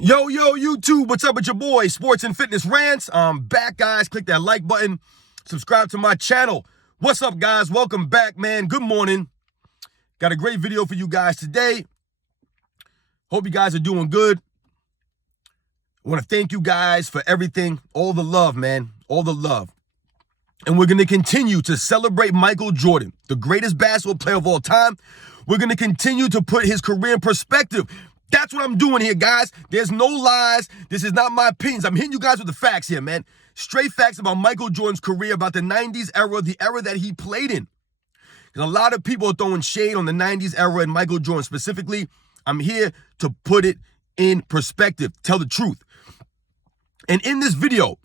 Yo, YouTube, what's up with your boy, Sports and Fitness Rants? I'm back, guys. Click that like button. Subscribe to my channel. What's up, guys? Welcome back, man. Good morning. Got a great video for you guys today. Hope you guys are doing good. I want to thank you guys for everything. All the love, man. All the love. And we're going to continue to celebrate Michael Jordan, the greatest basketball player of all time. We're going to continue to put his career in perspective. That's what I'm doing here, guys. There's no lies. This is not my opinions. I'm hitting you guys with the facts here, man. Straight facts about Michael Jordan's career, about the 90s era, the era that he played in. Because a lot of people are throwing shade on the 90s era and Michael Jordan specifically. I'm here to put it in perspective, tell the truth. And in this video,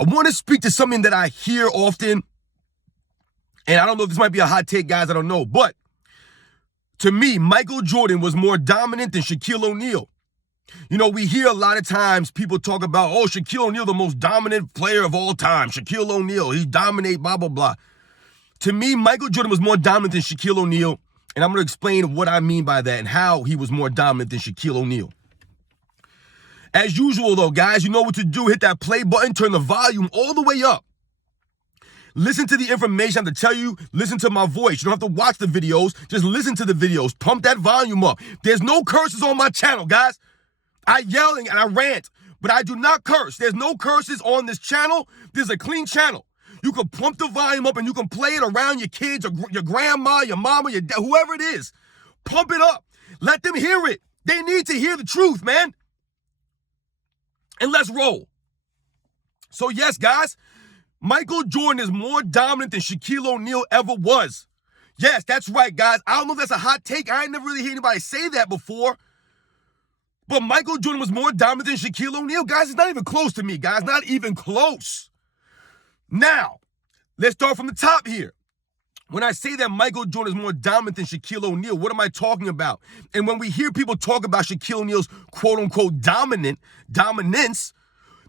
I want to speak to something that I hear often. And I don't know if this might be a hot take, guys. I don't know. But to me, Michael Jordan was more dominant than Shaquille O'Neal. You know, we hear a lot of times people talk about, oh, Shaquille O'Neal, the most dominant player of all time. Shaquille O'Neal, he dominates, blah, blah, blah. To me, Michael Jordan was more dominant than Shaquille O'Neal. And I'm going to explain what I mean by that and how he was more dominant than Shaquille O'Neal. As usual, though, guys, you know what to do. Hit that play button, turn the volume all the way up. Listen to the information I have to tell you. Listen to my voice. You don't have to watch the videos. Just listen to the videos. Pump that volume up. There's no curses on my channel, guys. I yell and I rant, but I do not curse. There's no curses on this channel. This is a clean channel. You can pump the volume up and you can play it around your kids, or your grandma, your mama, your dad, whoever it is. Pump it up. Let them hear it. They need to hear the truth, man. And let's roll. So yes, guys, Michael Jordan is more dominant than Shaquille O'Neal ever was. Yes, that's right, guys. I don't know if that's a hot take. I ain't never really heard anybody say that before. But Michael Jordan was more dominant than Shaquille O'Neal. Guys, it's not even close to me, guys. Not even close. Now, let's start from the top here. When I say that Michael Jordan is more dominant than Shaquille O'Neal, what am I talking about? And when we hear people talk about Shaquille O'Neal's quote-unquote dominance,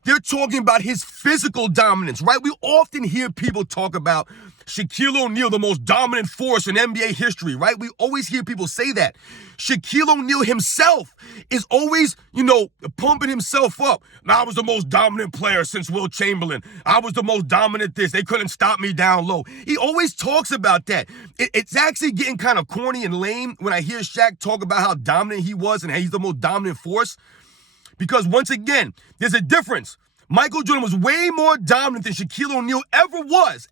they're talking about his physical dominance, right? We often hear people talk about Shaquille O'Neal, the most dominant force in NBA history, right? We always hear people say that. Shaquille O'Neal himself is always, pumping himself up. I was the most dominant player since Wilt Chamberlain. I was the most dominant this. They couldn't stop me down low. He always talks about that. It's actually getting kind of corny and lame when I hear Shaq talk about how dominant he was and how he's the most dominant force. Because once again, there's a difference. Michael Jordan was way more dominant than Shaquille O'Neal ever was.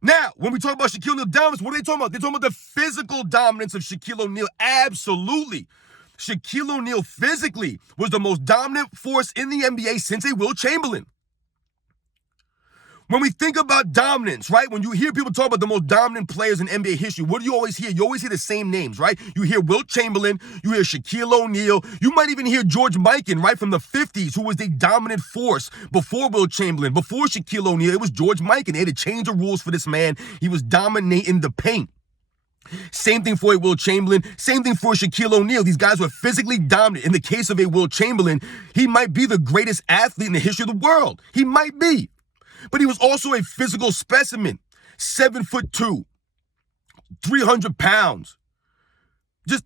Now, when we talk about Shaquille O'Neal dominance, what are they talking about? They're talking about the physical dominance of Shaquille O'Neal. Absolutely. Shaquille O'Neal physically was the most dominant force in the NBA since a Wilt Chamberlain. When we think about dominance, right? When you hear people talk about the most dominant players in NBA history, what do you always hear? You always hear the same names, right? You hear Wilt Chamberlain, you hear Shaquille O'Neal, you might even hear George Mikan, right, from the 50s, who was the dominant force before Wilt Chamberlain, before Shaquille O'Neal. It was George Mikan. They had to change the rules for this man. He was dominating the paint. Same thing for a Wilt Chamberlain. Same thing for Shaquille O'Neal. These guys were physically dominant. In the case of a Wilt Chamberlain, he might be the greatest athlete in the history of the world. He might be. But he was also a physical specimen. 7'2", 300 pounds. The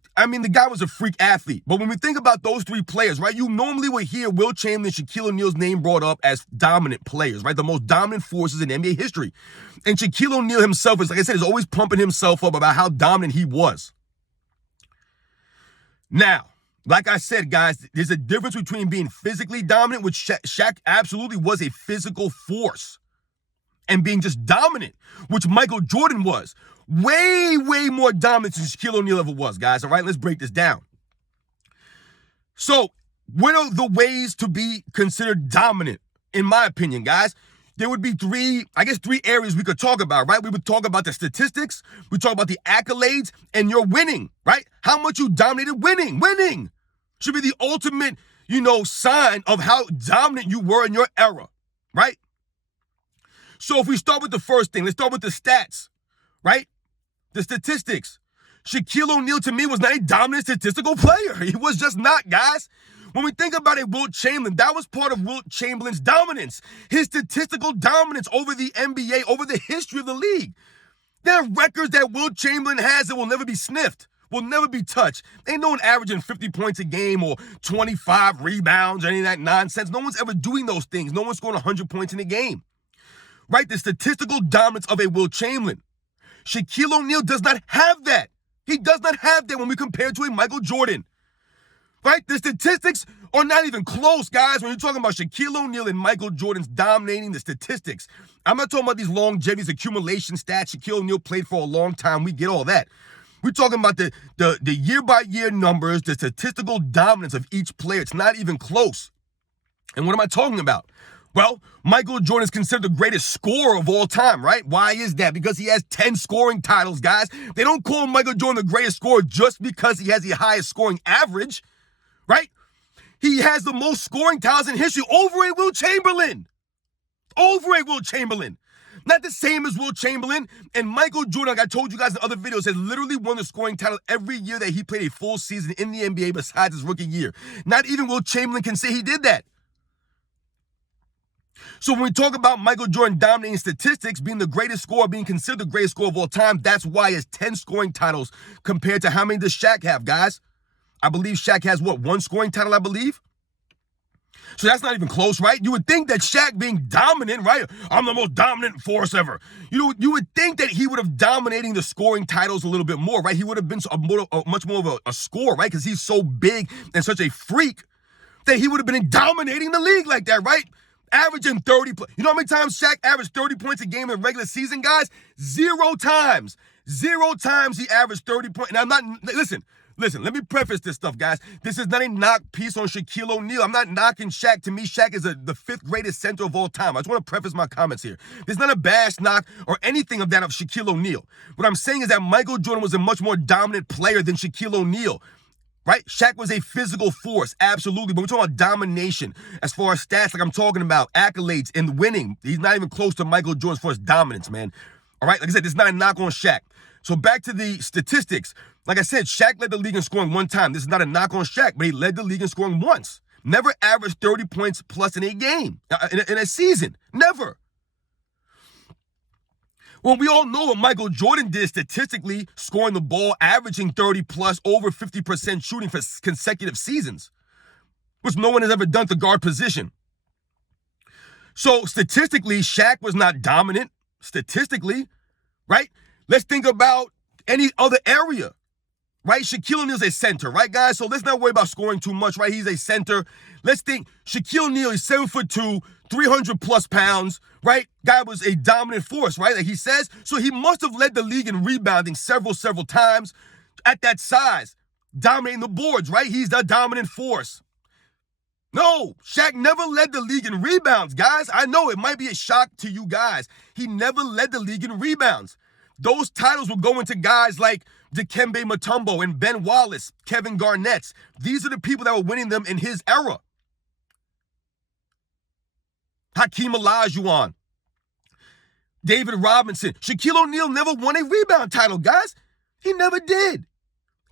guy was a freak athlete. But when we think about those three players, right, you normally would hear Wilt Chamberlain, Shaquille O'Neal's name brought up as dominant players, right? The most dominant forces in NBA history. And Shaquille O'Neal himself is, like I said, is always pumping himself up about how dominant he was. Now, like I said, guys, there's a difference between being physically dominant, which Shaq absolutely was a physical force, and being just dominant, which Michael Jordan was. Way, way more dominant than Shaquille O'Neal ever was, guys. All right, let's break this down. So, what are the ways to be considered dominant, in my opinion, guys? There would be three areas we could talk about, right? We would talk about the statistics, we talk about the accolades, and your winning, right? How much you dominated winning. Winning should be the ultimate, sign of how dominant you were in your era, right? So if we start with the first thing, let's start with the stats, right? The statistics. Shaquille O'Neal, to me, was not a dominant statistical player. He was just not, guys. When we think about it, Wilt Chamberlain, that was part of Wilt Chamberlain's dominance. His statistical dominance over the NBA, over the history of the league. There are records that Wilt Chamberlain has that will never be sniffed. will never be touched. Ain't no one averaging 50 points a game or 25 rebounds or any of that nonsense. No one's ever doing those things. No one's scoring 100 points in a game. Right? The statistical dominance of a Will Chamberlain. Shaquille O'Neal does not have that. He does not have that when we compare to a Michael Jordan. Right? The statistics are not even close, guys. When you're talking about Shaquille O'Neal and Michael Jordan's dominating the statistics, I'm not talking about these longevities, accumulation stats. Shaquille O'Neal played for a long time. We get all that. We're talking about the year-by-year numbers, the statistical dominance of each player. It's not even close. And what am I talking about? Well, Michael Jordan is considered the greatest scorer of all time, right? Why is that? Because he has 10 scoring titles, guys. They don't call Michael Jordan the greatest scorer just because he has the highest scoring average, right? He has the most scoring titles in history over a Will Chamberlain. Over a Will Chamberlain. Not the same as Will Chamberlain. And Michael Jordan, like I told you guys in other videos, has literally won the scoring title every year that he played a full season in the NBA besides his rookie year. Not even Will Chamberlain can say he did that. So when we talk about Michael Jordan dominating statistics, being the greatest scorer, being considered the greatest scorer of all time, that's why he has 10 scoring titles compared to how many does Shaq have, guys? I believe Shaq has, what, 1 scoring title, I believe? So that's not even close, right? You would think that Shaq being dominant, right? I'm the most dominant force ever. You would think that he would have dominating the scoring titles a little bit more, right? He would have been much more of a scorer, right? Because he's so big and such a freak that he would have been dominating the league like that, right? Averaging 30 points. You know how many times Shaq averaged 30 points a game in the regular season, guys? 0 times. 0 times he averaged 30 points. Now, I'm not, listen, let me preface this stuff, guys. This is not a knock piece on Shaquille O'Neal. I'm not knocking Shaq. To me, Shaq is the 5th greatest center of all time. I just want to preface my comments here. There's not a bash, knock, or anything of that of Shaquille O'Neal. What I'm saying is that Michael Jordan was a much more dominant player than Shaquille O'Neal. Right? Shaq was a physical force, absolutely. But we're talking about domination as far as stats, like I'm talking about, accolades and winning. He's not even close to Michael Jordan as far as dominance, man. All right? Like I said, this is not a knock on Shaq. So back to the statistics. Like I said, Shaq led the league in scoring 1 time. This is not a knock on Shaq, but he led the league in scoring once. Never averaged 30 points plus in a game, in a season. Never. Well, we all know what Michael Jordan did statistically, scoring the ball, averaging 30 plus, over 50% shooting for consecutive seasons, which no one has ever done at the guard position. So statistically, Shaq was not dominant, statistically, right? Let's think about any other area, right? Shaquille O'Neal's a center, right, guys? So let's not worry about scoring too much, right? He's a center. Let's think Shaquille O'Neal is 7'2", 300 plus pounds, right? Guy was a dominant force, right? Like he says. So he must have led the league in rebounding several times at that size, dominating the boards, right? He's the dominant force. No, Shaq never led the league in rebounds, guys. I know it might be a shock to you guys. He never led the league in rebounds. Those titles will go into guys like Dikembe Mutombo and Ben Wallace, Kevin Garnett. These are the people that were winning them in his era. Hakeem Olajuwon, David Robinson. Shaquille O'Neal never won a rebound title, guys. He never did.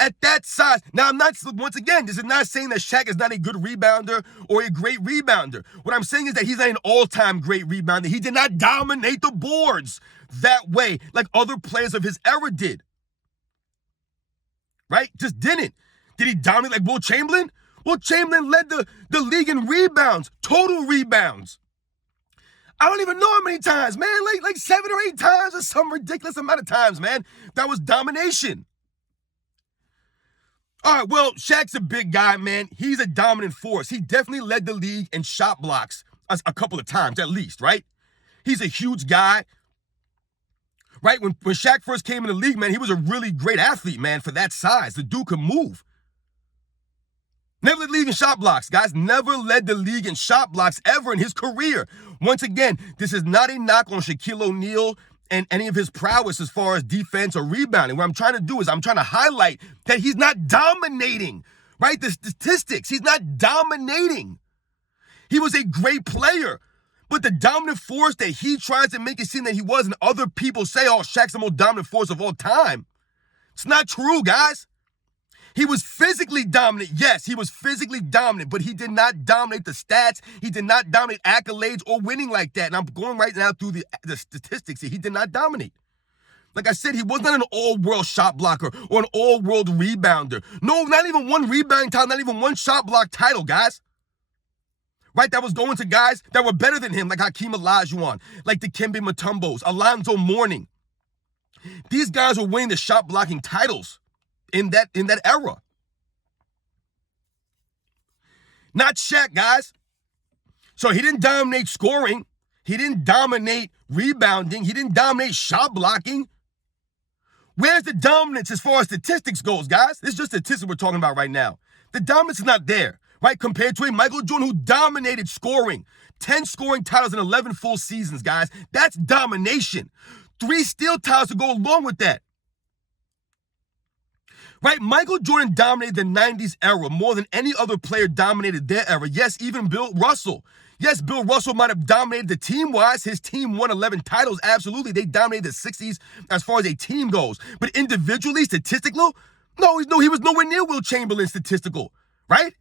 At that size. Now, once again, this is not saying that Shaq is not a good rebounder or a great rebounder. What I'm saying is that he's not an all-time great rebounder. He did not dominate the boards that way like other players of his era did. Right? Just didn't. Did he dominate like Will Chamberlain? Will Chamberlain led the league in rebounds, total rebounds. I don't even know how many times, man. Like 7 or 8 times or some ridiculous amount of times, man. That was domination. All right, well, Shaq's a big guy, man. He's a dominant force. He definitely led the league in shot blocks a couple of times, at least, right? He's a huge guy, right? When Shaq first came in the league, man, he was a really great athlete, man, for that size. The dude could move. Never led the league in shot blocks, guys. Never led the league in shot blocks ever in his career. Once again, this is not a knock on Shaquille O'Neal and any of his prowess as far as defense or rebounding. What I'm trying to do is I'm trying to highlight that he's not dominating, right? The statistics, he's not dominating. He was a great player, but the dominant force that he tries to make it seem that he was, and other people say, oh, Shaq's the most dominant force of all time. It's not true, guys. He was physically dominant. Yes, he was physically dominant, but he did not dominate the stats. He did not dominate accolades or winning like that. And I'm going right now through the statistics here. He did not dominate. Like I said, he was not an all-world shot blocker or an all-world rebounder. No, not even one rebounding title, not even one shot block title, guys. Right, that was going to guys that were better than him, like Hakeem Olajuwon, like Dikembe Mutombos, Alonzo Mourning. These guys were winning the shot blocking titles in that era. Not Shaq, guys. So he didn't dominate scoring. He didn't dominate rebounding. He didn't dominate shot blocking. Where's the dominance as far as statistics goes, guys? This is just statistics we're talking about right now. The dominance is not there, right? Compared to a Michael Jordan who dominated scoring. 10 scoring titles in 11 full seasons, guys. That's domination. 3 steal titles to go along with that. Right? Michael Jordan dominated the 90s era more than any other player dominated their era. Yes, even Bill Russell. Yes, Bill Russell might have dominated the team-wise. His team won 11 titles. Absolutely. They dominated the 60s as far as a team goes. But individually, statistical? No, he was nowhere near Will Chamberlain statistical. Right?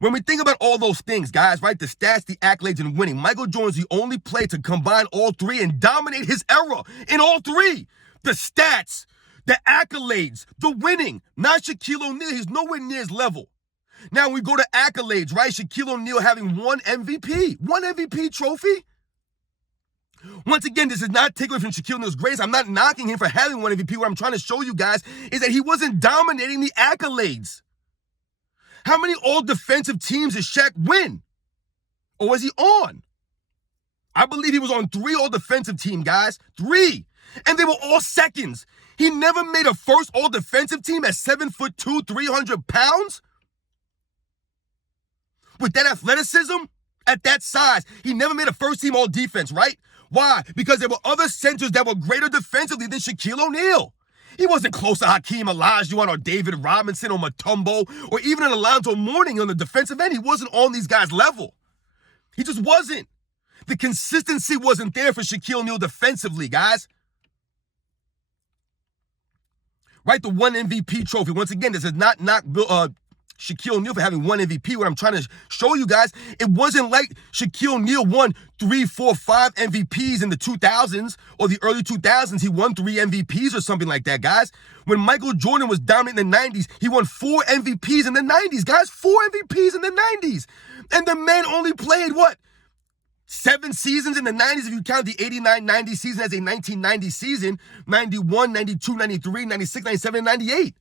When we think about all those things, guys, right? The stats, the accolades, and winning. Michael Jordan's the only player to combine all 3 and dominate his era in all 3. The stats, the accolades, the winning. Not Shaquille O'Neal. He's nowhere near his level. Now we go to accolades, right? Shaquille O'Neal having 1 MVP. 1 MVP trophy? Once again, this is not taken away from Shaquille O'Neal's grace. I'm not knocking him for having 1 MVP. What I'm trying to show you guys is that he wasn't dominating the accolades. How many all-defensive teams did Shaq win? Or was he on? I believe he was on 3 all-defensive team, guys. 3. And they were all seconds. He never made a first all-defensive team at 7'2", 300 pounds. With that athleticism, at that size, he never made a first-team all-defense, right? Why? Because there were other centers that were greater defensively than Shaquille O'Neal. He wasn't close to Hakeem Olajuwon or David Robinson or Mutombo or even an Alonzo Mourning on the defensive end. He wasn't on these guys' level. He just wasn't. The consistency wasn't there for Shaquille O'Neal defensively, guys. Right? The 1 MVP trophy. Once again, this is not Shaquille O'Neal for having 1 MVP. What I'm trying to show you guys, it wasn't like Shaquille O'Neal won 3, 4, 5 MVPs in the 2000s or the early 2000s. He won 3 MVPs or something like that, guys. When Michael Jordan was dominating in the 90s, he won 4 MVPs in the 90s, guys. 4 MVPs in the 90s. And the man only played, what? 7 seasons in the 90s if you count the 89-90 season as a 1990 season. 91, 92, 93, 96, 97, and 98.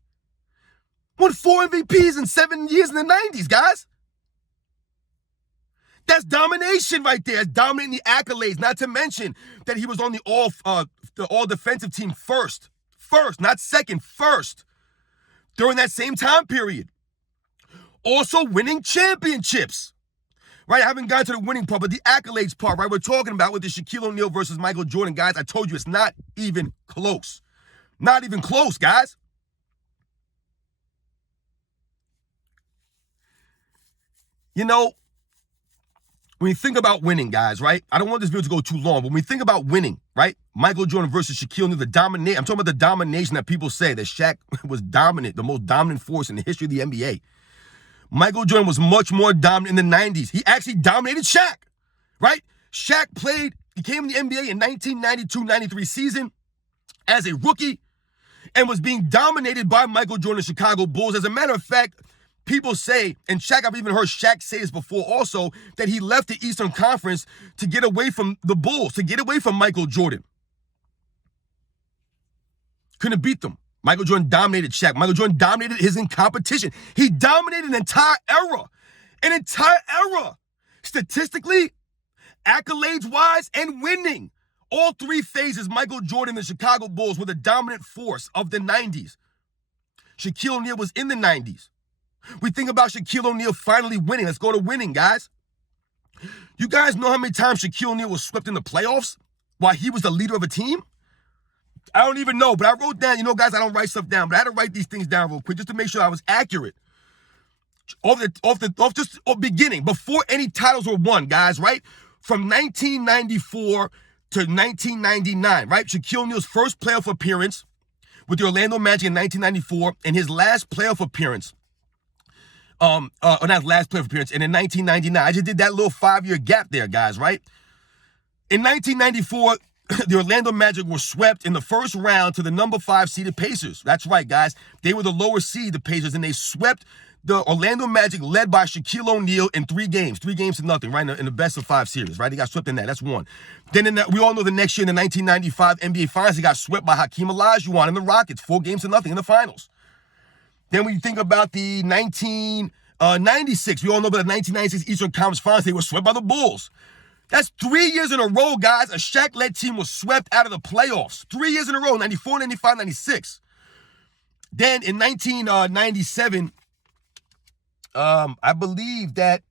Won 4 MVPs in 7 years in the 90s, guys. That's domination right there. It's dominating the accolades. Not to mention that he was on the all defensive team first, not second, first, during that same time period. Also winning championships. Right, I haven't gotten to the winning part, but the accolades part, right, we're talking about with the Shaquille O'Neal versus Michael Jordan, guys. I told you it's not even close. Not even close, guys. You know, when you think about winning, guys, right? I don't want this video to go too long, but when we think about winning, right? Michael Jordan versus Shaquille O'Neal, I'm talking about the domination that people say that Shaq was dominant, the most dominant force in the history of the NBA. Michael Jordan was much more dominant in the 90s. He actually dominated Shaq, right? Shaq he came in the NBA in 1992-93 season as a rookie and was being dominated by Michael Jordan's Chicago Bulls. As a matter of fact, people say, and Shaq, I've even heard Shaq say this before also, that he left the Eastern Conference to get away from the Bulls, to get away from Michael Jordan. Couldn't beat them. Michael Jordan dominated Shaq. Michael Jordan dominated his competition. He dominated an entire era. An entire era. Statistically, accolades-wise, and winning. All 3 phases, Michael Jordan and the Chicago Bulls were the dominant force of the 90s. Shaquille O'Neal was in the 90s. We think about Shaquille O'Neal finally winning. Let's go to winning, guys. You guys know how many times Shaquille O'Neal was swept in the playoffs while he was the leader of a team? I don't even know, but I wrote down, guys, I don't write stuff down, but I had to write these things down real quick just to make sure I was accurate. Off beginning, before any titles were won, guys, right? From 1994 to 1999, right? Shaquille O'Neal's first playoff appearance with the Orlando Magic in 1994 and his last playoff appearance. Not last playoff appearance, and in 1999. I just did that little 5-year gap there, guys, right? In 1994, the Orlando Magic were swept in the first round to the number 5 seeded Pacers. That's right, guys. They were the lower seed, the Pacers, and they swept the Orlando Magic, led by Shaquille O'Neal, in 3 games. 3 games to nothing, right, in the best of 5 series, right? They got swept in that. That's one. Then we all know the next year in the 1995 NBA Finals, they got swept by Hakeem Olajuwon and the Rockets, 4 games to nothing in the finals. Then when you think about the 1996, we all know about the 1996 Eastern Conference Finals, they were swept by the Bulls. That's 3 years in a row, guys. A Shaq-led team was swept out of the playoffs. 3 years in a row, 94, 95, 96. Then in 1997, I believe that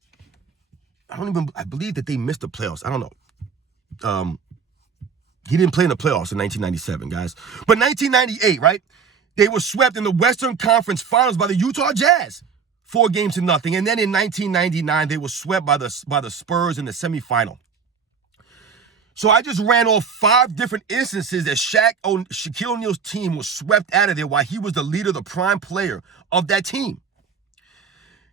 they missed the playoffs. I don't know. He didn't play in the playoffs in 1997, guys. But 1998, right? They were swept in the Western Conference Finals by the Utah Jazz, 4 games to nothing. And then in 1999, they were swept by the Spurs in the semifinal. So I just ran off 5 different instances that Shaquille O'Neal's team was swept out of there while he was the leader, the prime player of that team.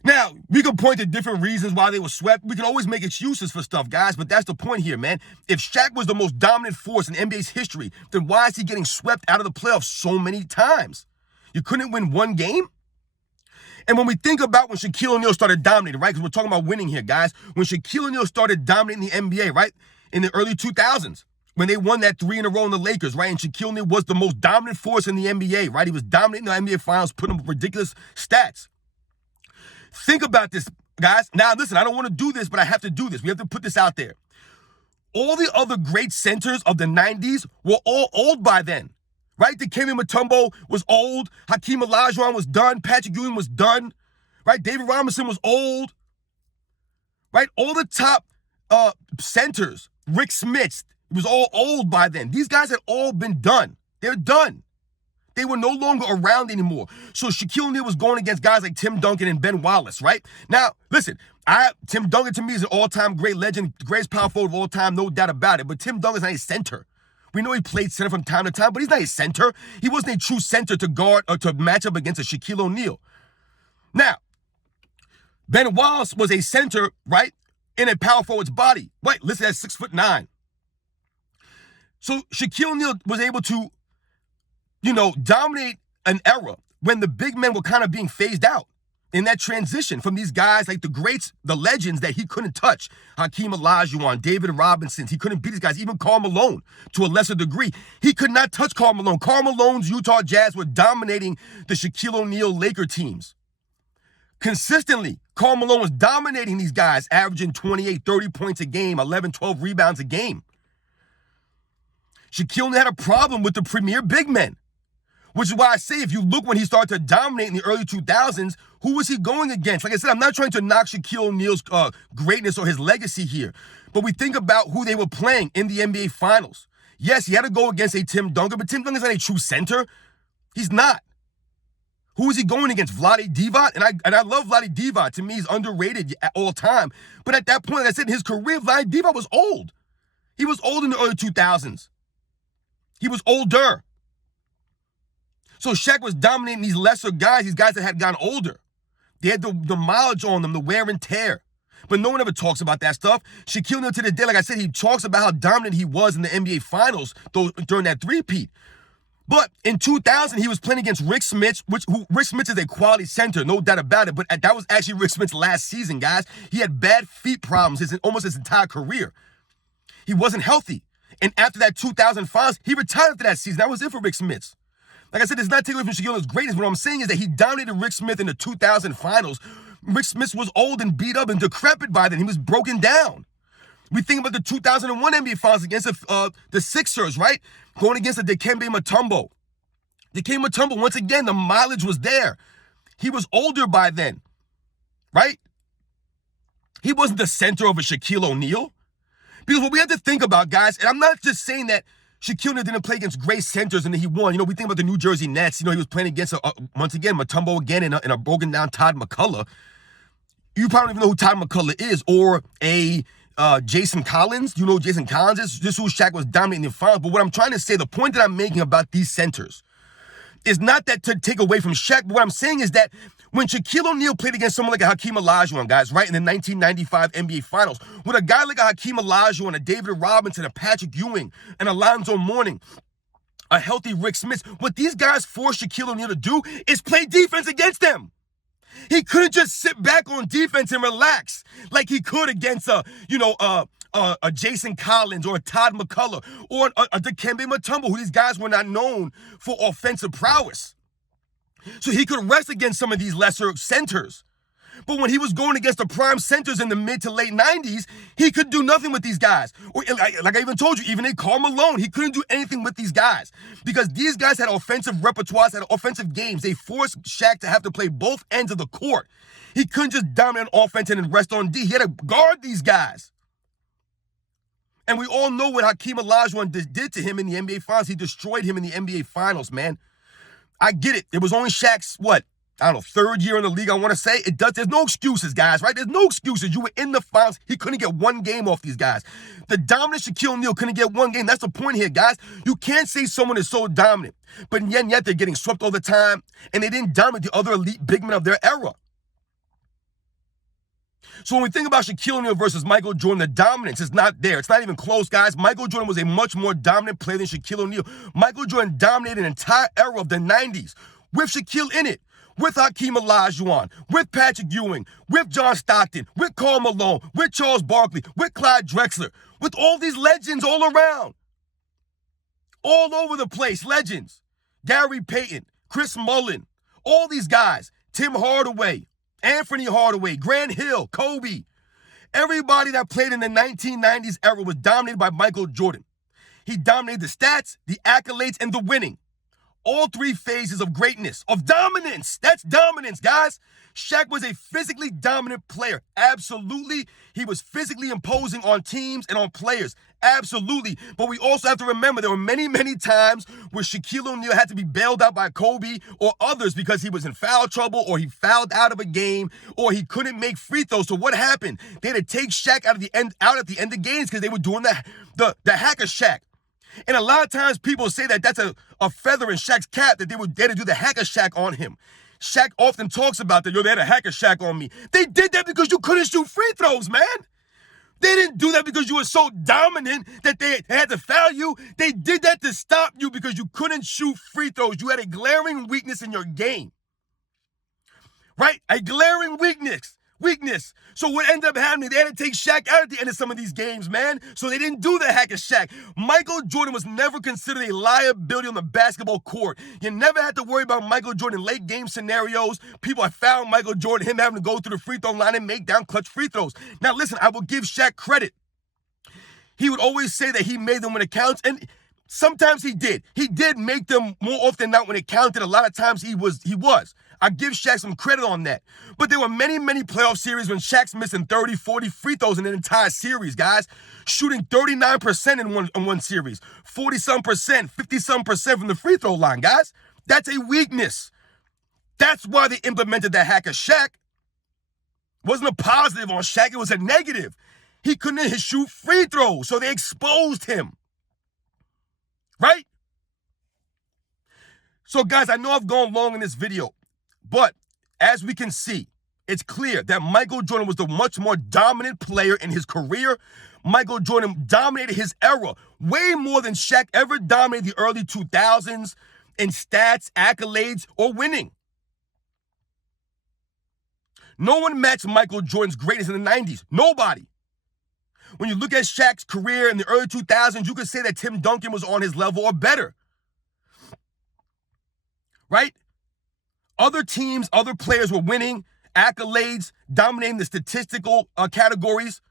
Now, we can point to different reasons why they were swept. We can always make excuses for stuff, guys, but that's the point here, man. If Shaq was the most dominant force in NBA's history, then why is he getting swept out of the playoffs so many times? You couldn't win 1 game? And when we think about when Shaquille O'Neal started dominating, right, because we're talking about winning here, guys, when Shaquille O'Neal started dominating the NBA, right, in the early 2000s, when they won that 3 in a row in the Lakers, right, and Shaquille O'Neal was the most dominant force in the NBA, right? He was dominating the NBA Finals, putting up ridiculous stats. Think about this, guys. Now, listen, I don't want to do this, but I have to do this. We have to put this out there. All the other great centers of the 90s were all old by then, right? Dikembe Mutombo was old. Hakeem Olajuwon was done. Patrick Ewing was done, right? David Robinson was old, right? All the top centers, Rick Smith, was all old by then. These guys had all been done. They're done. They were no longer around anymore. So Shaquille O'Neal was going against guys like Tim Duncan and Ben Wallace, right? Now, listen, Tim Duncan to me is an all-time great legend, greatest power forward of all time, no doubt about it. But Tim Duncan's not a center. We know he played center from time to time, but he's not a center. He wasn't a true center to guard or to match up against a Shaquille O'Neal. Now, Ben Wallace was a center, right, in a power forward's body. Right, listen, at 6'9". So Shaquille O'Neal was able to, dominate an era when the big men were kind of being phased out in that transition from these guys like the greats, the legends that he couldn't touch. Hakeem Olajuwon, David Robinson, he couldn't beat these guys. Even Karl Malone, to a lesser degree. He could not touch Karl Malone. Karl Malone's Utah Jazz were dominating the Shaquille O'Neal Laker teams. Consistently, Karl Malone was dominating these guys, averaging 28, 30 points a game, 11, 12 rebounds a game. Shaquille O'Neal had a problem with the premier big men. Which is why I say if you look when he started to dominate in the early 2000s, who was he going against? Like I said, I'm not trying to knock Shaquille O'Neal's greatness or his legacy here. But we think about who they were playing in the NBA Finals. Yes, he had to go against a Tim Duncan, but Tim Duncan's not a true center. He's not. Who is he going against? Vlade Divac? And I love Vlade Divac. To me, he's underrated at all time. But at that point, like I said, in his career, Vlade Divac was old. He was old in the early 2000s. He was older. So Shaq was dominating these lesser guys, these guys that had gotten older. They had the mileage on them, the wear and tear. But no one ever talks about that stuff. Shaquille O'Neal to the day, like I said, he talks about how dominant he was in the NBA Finals during that three-peat. But in 2000, he was playing against Rick Smith, Rick Smith is a quality center, no doubt about it. But that was actually Rick Smith's last season, guys. He had bad feet problems almost his entire career. He wasn't healthy. And after that 2000 Finals, he retired after that season. That was it for Rick Smith. Like I said, it's not taking away from Shaquille O'Neal's greatness. What I'm saying is that he dominated Rick Smith in the 2000 Finals. Rick Smith was old and beat up and decrepit by then. He was broken down. We think about the 2001 NBA Finals against the Sixers, right? Going against the Dikembe Mutombo. Dikembe Mutombo, once again, the mileage was there. He was older by then, right? He wasn't the center of a Shaquille O'Neal. Because what we have to think about, guys, and I'm not just saying that Shaquille O'Neal didn't play against great centers and then he won. We think about the New Jersey Nets. He was playing against, once again, Mutombo again and a broken down Todd McCullough. You probably don't even know who Todd McCullough is, or a Jason Collins. You know who Jason Collins is? This is who Shaq was dominating in the finals. But what I'm trying to say, the point that I'm making about these centers, is not that to take away from Shaq, but what I'm saying is that when Shaquille O'Neal played against someone like a Hakeem Olajuwon, guys, right, in the 1995 NBA Finals, with a guy like a Hakeem Olajuwon, a David Robinson, a Patrick Ewing, and Alonzo Mourning, a healthy Rick Smith, what these guys forced Shaquille O'Neal to do is play defense against them. He couldn't just sit back on defense and relax like he could against a Jason Collins or a Todd McCullough or a Dikembe Mutombo, who these guys were not known for offensive prowess. So he could rest against some of these lesser centers. But when he was going against the prime centers in the mid to late 90s, he could do nothing with these guys. Or, like I even told you, even in Karl Malone, he couldn't do anything with these guys because these guys had offensive repertoires, had offensive games. They forced Shaq to have to play both ends of the court. He couldn't just dominate offense and then rest on D. He had to guard these guys. And we all know what Hakeem Olajuwon did to him in the NBA Finals. He destroyed him in the NBA Finals, man. I get it. It was only Shaq's, third year in the league, I want to say. There's no excuses, guys, right? There's no excuses. You were in the finals. He couldn't get one game off these guys. The dominant Shaquille O'Neal couldn't get one game. That's the point here, guys. You can't say someone is so dominant, but yet they're getting swept all the time, and they didn't dominate the other elite big men of their era. So when we think about Shaquille O'Neal versus Michael Jordan, the dominance is not there. It's not even close, guys. Michael Jordan was a much more dominant player than Shaquille O'Neal. Michael Jordan dominated an entire era of the 90s with Shaquille in it, with Hakeem Olajuwon, with Patrick Ewing, with John Stockton, with Karl Malone, with Charles Barkley, with Clyde Drexler, with all these legends all around. All over the place, legends. Gary Payton, Chris Mullin, all these guys, Tim Hardaway, Anthony Hardaway, Grant Hill, Kobe. Everybody that played in the 1990s era was dominated by Michael Jordan. He dominated the stats, the accolades, and the winning. All three phases of greatness, of dominance. That's dominance, guys. Shaq was a physically dominant player. Absolutely. He was physically imposing on teams and on players. Absolutely. But we also have to remember there were many, many times where Shaquille O'Neal had to be bailed out by Kobe or others because he was in foul trouble or he fouled out of a game or he couldn't make free throws. So what happened? They had to take Shaq out at the end of games because they were doing the hacker Shaq. And a lot of times people say that that's a feather in Shaq's cap, that they had to do the hacker Shaq on him. Shaq often talks about that, they had a hacker Shaq on me. They did that because you couldn't shoot free throws, man. They didn't do that because you were so dominant that they had to foul you. They did that to stop you because you couldn't shoot free throws. You had a glaring weakness in your game. Right? A glaring weakness. So what ended up happening, they had to take Shaq out at the end of some of these games, man. So they didn't do the hack of Shaq. Michael Jordan was never considered a liability on the basketball court. You never had to worry about Michael Jordan in late game scenarios. People have found Michael Jordan, him having to go through the free throw line and make down clutch free throws. Now listen, I will give Shaq credit. He would always say that he made them when it counts, and sometimes he did. He did make them more often than not when it counted. A lot of times he was. I give Shaq some credit on that. But there were many, many playoff series when Shaq's missing 30, 40 free throws in an entire series, guys. Shooting 39% in one series, 40-some%, 50-some% from the free throw line, guys. That's a weakness. That's why they implemented the hack of Shaq. It wasn't a positive on Shaq, it was a negative. He couldn't shoot free throws, so they exposed him. Right? So, guys, I know I've gone long in this video, but as we can see, it's clear that Michael Jordan was the much more dominant player in his career. Michael Jordan dominated his era way more than Shaq ever dominated the early 2000s in stats, accolades, or winning. No one matched Michael Jordan's greatness in the 90s. Nobody. When you look at Shaq's career in the early 2000s, you could say that Tim Duncan was on his level or better. Right? Other teams, other players were winning, accolades, dominating the statistical categories.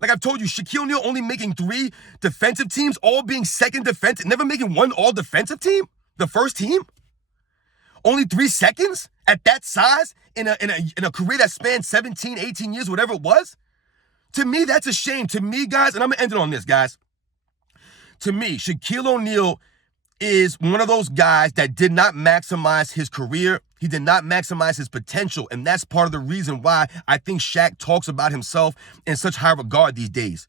Like I've told you, Shaquille O'Neal only making 3 defensive teams, all being second defensive, never making one all-defensive team, the first team. Only 3 seconds at that size in a career that spanned 17, 18 years, whatever it was. To me, that's a shame. To me, guys, and I'm going to end it on this, guys. To me, Shaquille O'Neal is one of those guys that did not maximize his career. He did not maximize his potential. And that's part of the reason why I think Shaq talks about himself in such high regard these days.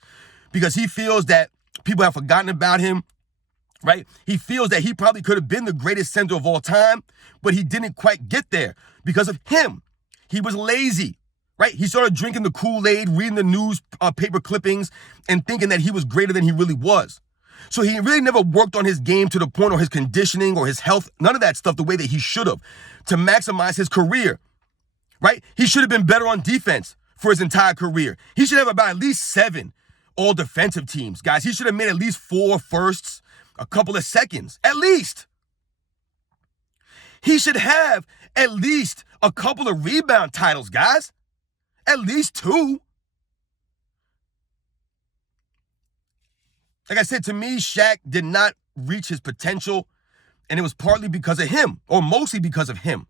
Because he feels that people have forgotten about him. right? He feels that he probably could have been the greatest center of all time, but he didn't quite get there because of him. He was lazy, right? He started drinking the Kool-Aid, reading the news paper clippings, and thinking that he was greater than he really was. So he really never worked on his game to the point, or his conditioning or his health, none of that stuff the way that he should have to maximize his career, right? He should have been better on defense for his entire career. He should have about at least 7 all defensive teams, guys. He should have made at least 4 firsts, a couple of seconds, at least. He should have at least a couple of rebound titles, guys. At least 2. Like I said, to me, Shaq did not reach his potential, and it was partly because of him, or mostly because of him.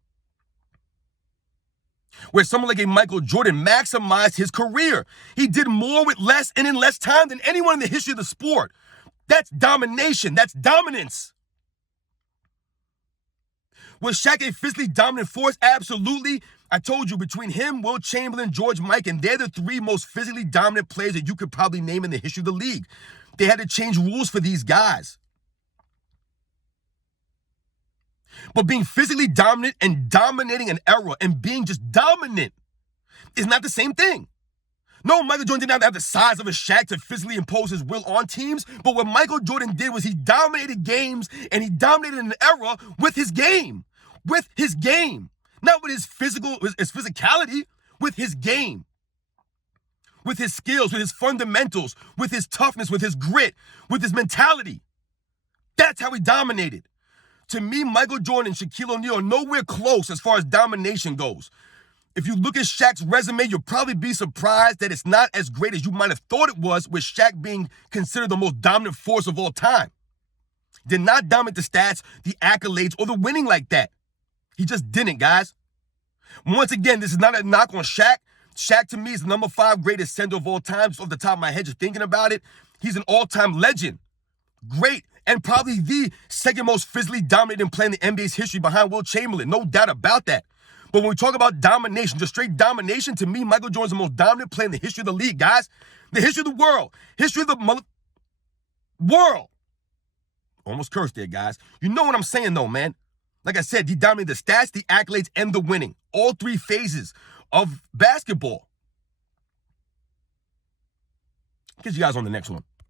Where someone like a Michael Jordan maximized his career. He did more with less and in less time than anyone in the history of the sport. That's domination. That's dominance. Was Shaq a physically dominant force? Absolutely. I told you, between him, Will Chamberlain, George Mikan, they're the 3 most physically dominant players that you could probably name in the history of the league. They had to change rules for these guys. But being physically dominant and dominating an era and being just dominant is not the same thing. No, Michael Jordan did not have the size of a Shaq to physically impose his will on teams, but what Michael Jordan did was he dominated games, and he dominated an era with his game. With his game. Not with his physicality, with his game. With his skills, with his fundamentals, with his toughness, with his grit, with his mentality. That's how he dominated. To me, Michael Jordan and Shaquille O'Neal are nowhere close as far as domination goes. If you look at Shaq's resume, you'll probably be surprised that it's not as great as you might have thought it was, with Shaq being considered the most dominant force of all time. Did not dominate the stats, the accolades, or the winning like that. He just didn't, guys. Once again, this is not a knock on Shaq. Shaq, to me, is the number 5 greatest center of all time. Just off the top of my head, just thinking about it, he's an all-time legend. Great, and probably the second most physically dominating player in the NBA's history, behind Will Chamberlain. No doubt about that. But when we talk about domination, just straight domination, to me, Michael Jordan's the most dominant player in the history of the league, guys. The history of the world. History of the world. Almost cursed there, guys. You know what I'm saying, though, man. Like I said, he dominated the stats, the accolades, and the winning. All 3 phases of basketball. Catch you guys on the next one.